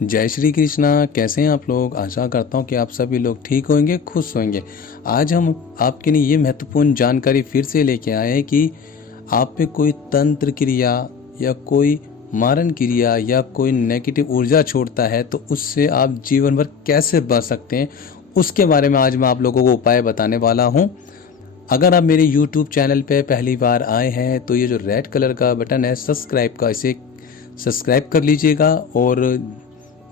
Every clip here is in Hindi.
जय श्री कृष्णा। कैसे हैं आप लोग? आशा करता हूँ कि आप सभी लोग ठीक होंगे, खुश होंगे। आज हम आपके लिए ये महत्वपूर्ण जानकारी फिर से लेके आए हैं कि आप पे कोई तंत्र क्रिया या कोई मारण क्रिया या कोई नेगेटिव ऊर्जा छोड़ता है तो उससे आप जीवन भर कैसे बच सकते हैं, उसके बारे में आज मैं आप लोगों को उपाय बताने वाला हूँ। अगर आप मेरे YouTube चैनल पे पहली बार आए हैं तो ये जो रेड कलर का बटन है सब्सक्राइब का, इसे सब्सक्राइब कर लीजिएगा और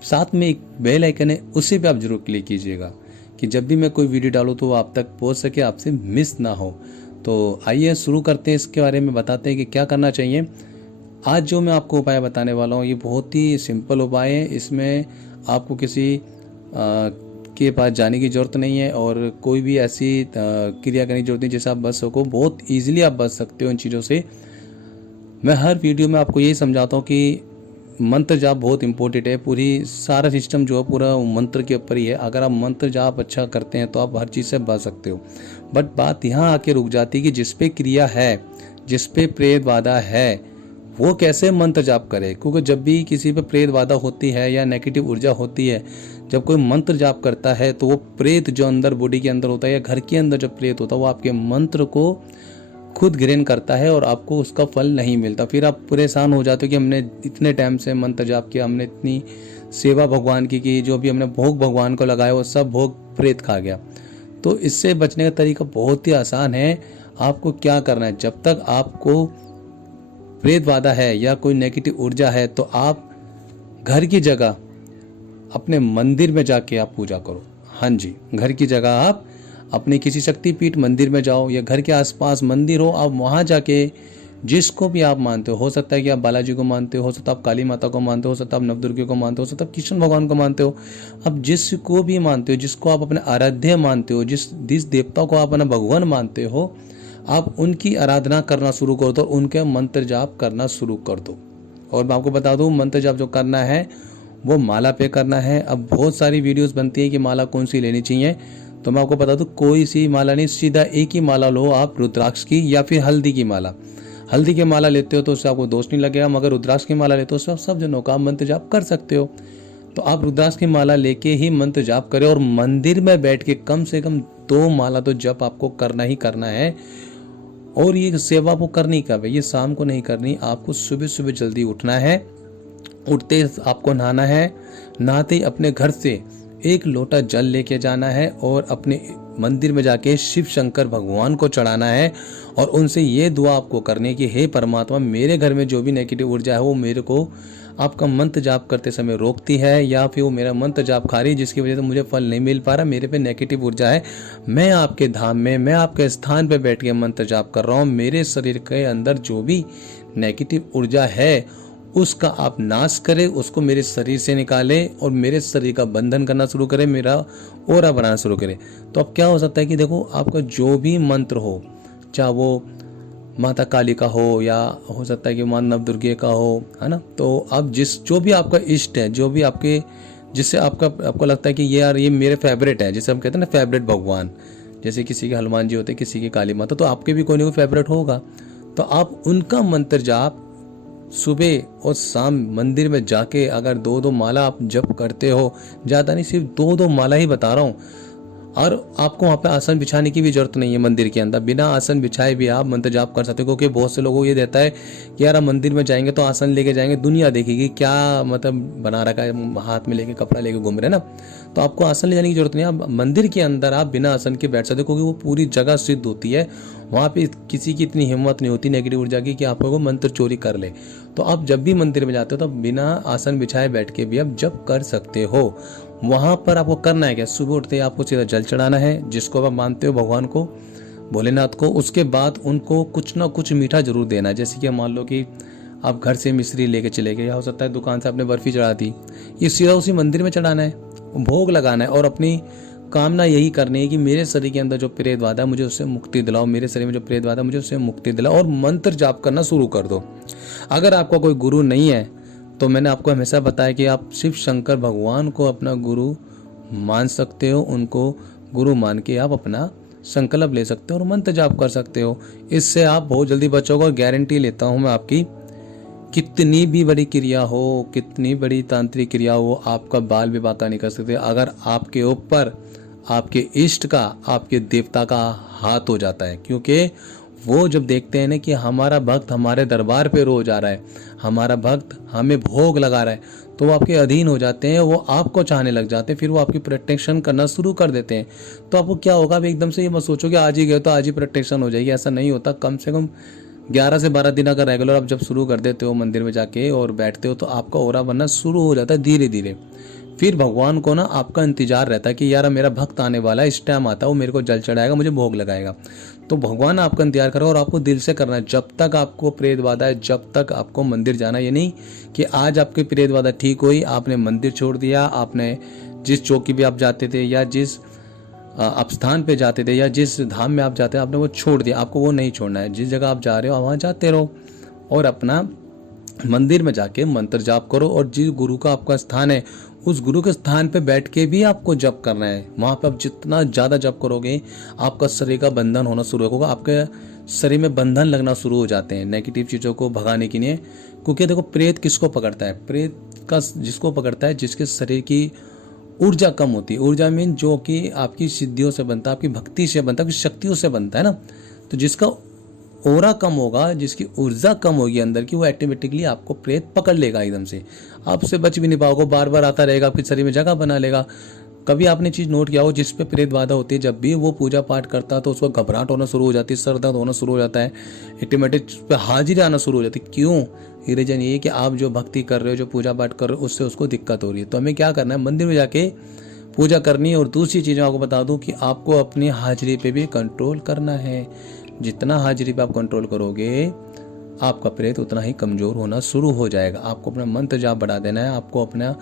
साथ में एक बेल आइकन है, उसे भी आप जरूर क्लिक कीजिएगा कि जब भी मैं कोई वीडियो डालूँ तो वो आप तक पहुंच सके, आपसे मिस ना हो। तो आइए शुरू करते हैं, इसके बारे में बताते हैं कि क्या करना चाहिए। आज जो मैं आपको उपाय बताने वाला हूँ ये बहुत ही सिंपल उपाय है। इसमें आपको किसी के पास जाने की ज़रूरत नहीं है और कोई भी ऐसी क्रिया करने की जरूरत नहीं जिससे आप बच सको। बहुत ईजिली आप बच सकते हो इन चीज़ों से। मैं हर वीडियो में आपको यही समझाता हूँ कि मंत्र जाप बहुत इंपॉर्टेंट है। पूरी सारा सिस्टम जो है पूरा मंत्र के ऊपर ही है। अगर आप मंत्र जाप अच्छा करते हैं तो आप हर चीज़ से बच सकते हो। बट बात यहाँ आके रुक जाती है कि जिस पे क्रिया है, जिस पे प्रेत बाधा है, वो कैसे मंत्र जाप करे। क्योंकि जब भी किसी पे प्रेत बाधा होती है या नेगेटिव ऊर्जा होती है, जब कोई मंत्र जाप करता है तो वो प्रेत जो अंदर बॉडी के अंदर होता है या घर के अंदर जो प्रेत होता है वो आपके मंत्र को खुद ग्रहण करता है और आपको उसका फल नहीं मिलता। फिर आप परेशान हो जाते हो कि हमने इतने टाइम से मंत्र जाप किया, हमने इतनी सेवा भगवान की, जो भी हमने भोग भगवान को लगाया वो सब भोग प्रेत खा गया। तो इससे बचने का तरीका बहुत ही आसान है। आपको क्या करना है, जब तक आपको प्रेत बाधा है या कोई नेगेटिव ऊर्जा है तो आप घर की जगह अपने मंदिर में जाके आप पूजा करो। हाँ जी, घर की जगह आप अपने किसी शक्तिपीठ मंदिर में जाओ या घर के आसपास मंदिर हो, आप वहाँ जाके जिसको भी आप मानते हो सकता है कि आप बालाजी को मानते हो सकता है आप काली माता को मानते हो सकता है आप नवदुर्गे को मानते हो सकता है आप कृष्ण भगवान को मानते हो। आप जिसको भी मानते हो, जिसको आप अपने आराध्य मानते हो, जिस देवता को आप अपना भगवान मानते हो, आप उनकी आराधना करना शुरू कर दो, उनके मंत्र जाप करना शुरू कर दो। और मैं आपको बता दूं, मंत्र जाप जो करना है वो माला पे करना है। अब बहुत सारी वीडियोस बनती है कि माला कौन सी लेनी चाहिए, तो मैं आपको बता दूं कोई सी माला नहीं, सीधा एक ही माला लो आप, रुद्राक्ष की या फिर हल्दी की माला। हल्दी की माला लेते हो तो उससे आपको दोष नहीं लगेगा, मगर रुद्राक्ष की माला लेते हो तो सब जनों का मंत्र जाप कर सकते हो। तो आप रुद्राक्ष की माला लेके ही मंत्र जाप करें और मंदिर में बैठ के कम से कम 2 माला तो जप आपको करना ही करना है। और ये सेवा आपको करनी कब है, ये शाम को नहीं करनी, आपको सुबह सुबह जल्दी उठना है। उठते आपको नहाना है, नहाते ही अपने घर से 1 लोटा जल लेके जाना है और अपने मंदिर में जाके शिव शंकर भगवान को चढ़ाना है और उनसे ये दुआ आपको करनी है कि हे परमात्मा, मेरे घर में जो भी नेगेटिव ऊर्जा है वो मेरे को आपका मंत्र जाप करते समय रोकती है या फिर वो मेरा मंत्र जाप खा रही है जिसकी वजह से मुझे फल नहीं मिल पा रहा, मेरे पे नेगेटिव ऊर्जा है। मैं आपके धाम में, मैं आपके स्थान पे बैठ के मंत्र जाप कर रहा हूँ। मेरे शरीर के अंदर जो भी नेगेटिव ऊर्जा है उसका आप नाश करें, उसको मेरे शरीर से निकालें और मेरे शरीर का बंधन करना शुरू करें, मेरा ओरा बनाना शुरू करें। तो अब क्या हो सकता है कि देखो, आपका जो भी मंत्र हो, चाहे वो माता काली का हो या हो सकता है कि मां नवदुर्गे का हो, है ना, तो अब जो भी आपका इष्ट है, जो भी आपके जिससे आपको लगता है कि ये यार ये मेरे फेवरेट है, जैसे हम कहते हैं ना फेवरेट भगवान, जैसे किसी के हनुमान जी होते हैं, किसी की काली माता, तो आपके भी कोई ना कोई फेवरेट होगा। तो आप उनका मंत्र जाप सुबह और शाम मंदिर में जाके अगर 2-2 माला आप जप करते हो, ज़्यादा नहीं, सिर्फ 2-2 माला ही बता रहा हूँ। और आपको वहाँ पे आसन बिछाने की भी जरूरत नहीं है। मंदिर के अंदर बिना आसन बिछाए भी आप मंत्र जाप कर सकते हो, क्योंकि बहुत से लोगों को ये रहता है कि यार हम मंदिर में जाएंगे तो आसन लेके जाएंगे, दुनिया देखेगी क्या मतलब बना रखा है, हाथ में लेके कपड़ा लेके घूम रहे हैं ना। तो आपको आसन ले जाने की जरूरत नहीं है। आप मंदिर के अंदर आप बिना आसन के बैठ सकते हो, क्योंकि वो पूरी जगह सिद्ध होती है। वहाँ पे किसी की इतनी हिम्मत नहीं होती नेगेटिव ऊर्जा की कि आपको वो मंत्र चोरी कर ले। तो आप जब भी मंदिर में जाते हो तो बिना आसन बिछाए बैठ के भी आप जप कर सकते हो। वहाँ पर आपको करना है क्या, सुबह उठते ही आपको सीधा जल चढ़ाना है, जिसको आप मानते हो भगवान को, भोलेनाथ को। उसके बाद उनको कुछ ना कुछ मीठा जरूर देना है। जैसे कि मान लो कि आप घर से मिश्री लेके चले गए, या हो सकता है दुकान से आपने बर्फी चढ़ा दी, ये सीधा उसी मंदिर में चढ़ाना है, भोग लगाना है और अपनी कामना यही करनी है कि मेरे शरीर के अंदर जो प्रेत बाधा है मुझे उससे मुक्ति दिलाओ, मेरे शरीर में जो प्रेत बाधा है मुझे उससे मुक्ति दिलाओ, और मंत्र जाप करना शुरू कर दो। अगर आपका कोई गुरु नहीं है तो मैंने आपको हमेशा बताया कि आप शिव शंकर भगवान को अपना गुरु मान सकते हो, उनको गुरु मान के आप अपना संकल्प ले सकते हो और मंत्र जाप कर सकते हो। इससे आप बहुत जल्दी बचोगे और गारंटी लेता हूँ मैं आपकी कितनी भी बड़ी क्रिया हो, कितनी बड़ी तांत्रिक क्रिया हो, आपका बाल भी बाका नहीं कर सकते अगर आपके ऊपर आपके इष्ट का, आपके देवता का हाथ हो जाता है। क्योंकि वो जब देखते हैं ना कि हमारा भक्त हमारे दरबार पे रोज आ रहा है, हमारा भक्त हमें भोग लगा रहा है, तो वो आपके अधीन हो जाते हैं, वो आपको चाहने लग जाते हैं, फिर वो आपकी प्रोटेक्शन करना शुरू कर देते हैं। तो आपको क्या होगा, अब एकदम से ये मत सोचो कि आज ही गए तो आज ही प्रोटेक्शन हो जाएगी, ऐसा नहीं होता। कम से कम 11 से 12 दिन अगर रेगुलर आप जब शुरू कर देते हो मंदिर में जाके और बैठते हो, तो आपका ऑरा बनना शुरू हो जाता है धीरे धीरे। फिर भगवान को ना आपका इंतजार रहता है कि यार मेरा भक्त आने वाला है, इस टाइम आता है, वो मेरे को जल चढ़ाएगा, मुझे भोग लगाएगा। तो भगवान आपका इंतजार करो और आपको दिल से करना है। जब तक आपको प्रेत बाधा है, जब तक आपको मंदिर जाना, ये नहीं कि आज आपकी प्रेत बाधा ठीक हुई, आपने मंदिर छोड़ दिया, आपने जिस चौकी पे आप जाते थे या जिस आप स्थान पे जाते थे या जिस धाम में आप जाते हैं, आपने वो छोड़ दिया। आपको वो नहीं छोड़ना है। जिस जगह आप जा रहे हो वहाँ जाते रहो और अपना मंदिर में जाके मंत्र जाप करो। और जिस गुरु का आपका स्थान है, उस गुरु के स्थान पे बैठ के भी आपको जप करना है। वहाँ पे आप जितना ज़्यादा जप करोगे, आपका शरीर का बंधन होना शुरू होगा, आपके शरीर में बंधन लगना शुरू हो जाते हैं नेगेटिव चीज़ों को भगाने के लिए। क्योंकि देखो, प्रेत किसको पकड़ता है? प्रेत का जिसको पकड़ता है जिसके शरीर की ऊर्जा कम होती है। ऊर्जा मीन जो कि आपकी सिद्धियों से बनता है, आपकी भक्ति से बनता है, आपकी शक्तियों से बनता है ना। तो जिसका ओरा कम होगा, जिसकी ऊर्जा कम होगी अंदर की, वो ऑटोमेटिकली आपको प्रेत पकड़ लेगा एकदम से। आपसे बच भी नहीं पाओगे, बार बार आता रहेगा, आपके शरीर में जगह बना लेगा। कभी आपने चीज़ नोट किया हो, जिस पे प्रेत बाधा होती है, जब भी वो पूजा पाठ करता है तो उसको घबराहट होना शुरू हो जाती है, सर दर्द होना शुरू हो जाता है, ऑटोमेटिक पे हाजिरी आना शुरू हो जाती है। क्यों? ये रीजन ये कि आप जो भक्ति कर रहे हो, जो पूजा पाठ कर रहे हो, उससे उसको दिक्कत हो रही है। तो हमें क्या करना है? मंदिर में जाके पूजा करनी है। और दूसरी चीज़ मैं आपको बता दूं कि आपको अपनी हाजिरी पे भी कंट्रोल करना है। जितना हाजिरी पे आप कंट्रोल करोगे, आपका प्रेत उतना ही कमजोर होना शुरू हो जाएगा। आपको अपना मंत्र जाप बढ़ा देना है, आपको अपना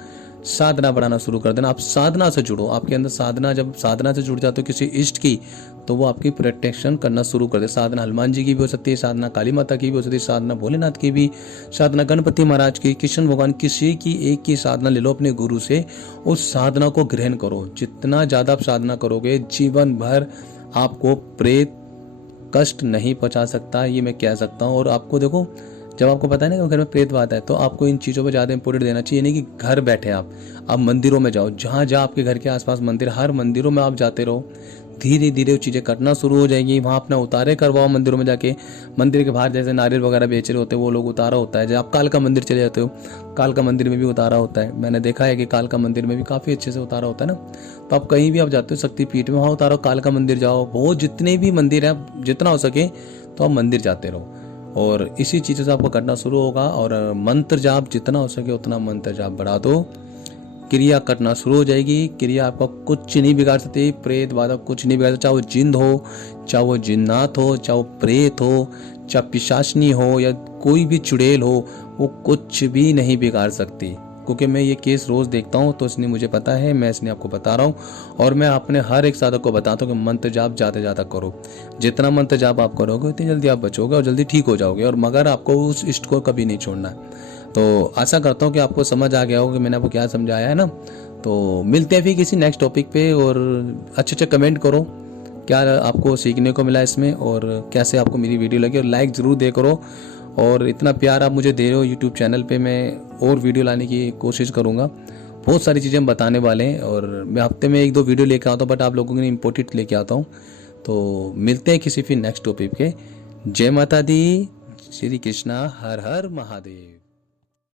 साधना बढ़ाना शुरू कर देना। आप साधना से जुड़ो। आपके अंदर साधना, जब साधना से जुड़ जाते हो किसी इष्ट की, तो वो आपकी प्रोटेक्शन करना शुरू कर दे। साधना हनुमान जी की भी हो सकती है, साधना काली माता की भी हो सकती है, साधना भोलेनाथ की भी, साधना गणपति महाराज की, कृष्ण भगवान, किसी की एक की साधना ले लो अपने गुरु से। उस साधना को ग्रहण करो। जितना ज्यादा आप साधना करोगे, जीवन भर आपको प्रेत कष्ट नहीं पहुंचा सकता, ये मैं कह सकता हूँ। और आपको देखो, जब आपको पता है ना कि घर में प्रेत बात है, तो आपको इन चीज़ों पर ज़्यादा इंपॉर्टेंट देना चाहिए। नहीं कि घर बैठे आप मंदिरों में जाओ, जहाँ जहाँ आपके घर के आसपास मंदिर, हर मंदिरों में आप जाते रहो। धीरे धीरे वो चीज़ें कटना शुरू हो जाएंगी। वहाँ अपना उतारे करवाओ मंदिरों में जाके। मंदिर के बाहर जैसे नारियल वगैरह बेच रहे होते हैं, वो लोग उतारा होता है। जब आप काल का मंदिर चले जाते हो, काल का मंदिर में भी उतारा होता है। मैंने देखा है कि काल का मंदिर में भी काफ़ी अच्छे से उतारा होता है ना। तो आप कहीं भी आप जाते हो शक्तिपीठ में, वहाँ उतारो, काल का मंदिर जाओ, वो जितने भी मंदिर हैं, जितना हो सके तो आप मंदिर जाते रहो। और इसी चीज़ से आपको करना शुरू होगा। और मंत्र जाप जितना हो सके उतना मंत्र जाप बढ़ा दो, क्रिया कटना शुरू हो जाएगी। क्रिया आपका कुछ नहीं बिगाड़ सकती, प्रेत बाधा कुछ नहीं बिगाड़ सकती। चाहे वो जिंद हो, चाहे वो जिन्नात हो, चाहे वो प्रेत हो, चाहे पिशाचनी हो या कोई भी चुड़ैल हो, वो कुछ भी नहीं बिगाड़ सकती। क्योंकि मैं ये केस रोज देखता हूँ, तो इसलिए मुझे पता है, मैं इसलिए आपको बता रहा हूँ। और मैं अपने हर एक साधक को बताता हूँ कि मंत्र जाप ज़्यादा ज़्यादा करो। जितना मंत्र जाप आप करोगे उतनी जल्दी आप बचोगे और जल्दी ठीक हो जाओगे। और मगर आपको उस इष्ट को कभी नहीं छोड़ना है। तो आशा करता हूँ कि आपको समझ आ गया होगा कि मैंने आपको क्या समझाया है ना। तो मिलते हैं फिर किसी नेक्स्ट टॉपिक पे। और अच्छे कमेंट करो क्या आपको सीखने को मिला इसमें, और कैसे आपको मेरी वीडियो लगी। और लाइक ज़रूर दे करो। और इतना प्यार आप मुझे दे रहे हो यूट्यूब चैनल पे, मैं और वीडियो लाने की कोशिश करूँगा। बहुत सारी चीज़ें हम बताने वाले हैं और मैं हफ्ते में 1-2 वीडियो लेके आता हूँ, बट आप लोगों के लिए इम्पोर्टेंट लेके आता हूँ। तो मिलते हैं किसी फिर नेक्स्ट टॉपिक पे। जय माता दी, श्री कृष्णा, हर हर महादेव।